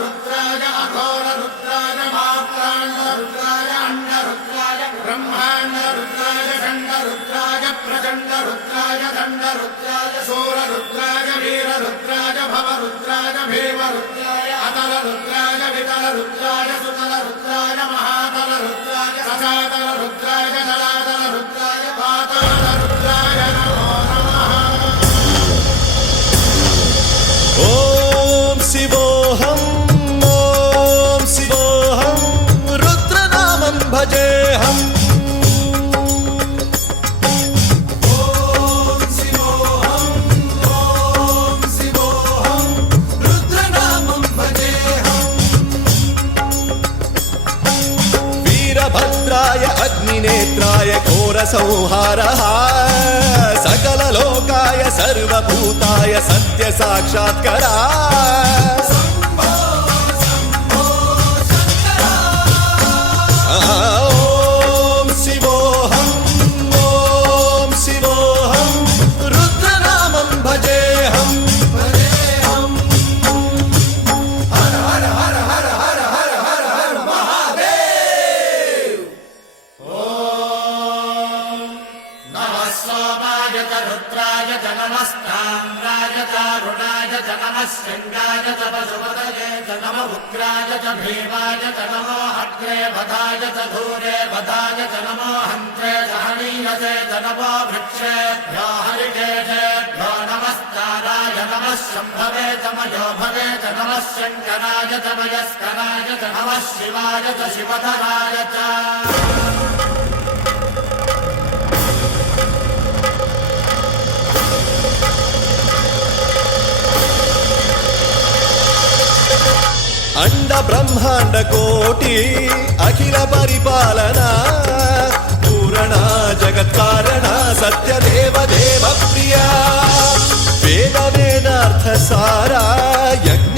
रुद्राय अघोर रुद्राय मात्राण्ड रुद्राय अंड रुद्राय ब्रह्मांड रुद्राय खंड रुद्राय प्रचंड रुद्राय दंड रुद्राय सूर रुद्राय वीर रुद्राय भव रुद्राय भीम रुद्राय अतल रुद्राय वितल रुद्राय सुतल रुद्राय महातल रुद्राय सजातल रुद्राय जलातल रुद्राय पाताल रुद्राय नमो नमः। ओम शिवोऽहं रुद्रनामं भजेऽहम्। वीरभद्राय अग्निनेत्राय घोरसंहारः सकललोकाय सर्वभूताय सत्यसाक्षात्करा। ॐ शिवोऽहं रुद्रनामं भजेऽहम्। हर हर हर हर हर हर हर हर महादेव। नमः सोमाय च रुद्राय च नमस्ताम्राय च अरुणाय च नमः शृङ्गाय च पशुपतये च नमः उग्राय च भीमाय च नमो अग्रे वधाय च धूरे वधाय च नमो हन्त्रे च हनीयसे च नमो वृक्षेभ्यो हरिकेशेभ्यो नमस्काराय नमः शम्भवे च मयोभवे च नमः शङ्कराय च मयस्कराय च नमः शिवाय च शिवधराय च। अंड ब्रह्मांड कोटि अखिल परिपालना पूरणा जगत्कारणा सत्यदेव देव प्रिया वेद वेदार्थ सारा यज्ञ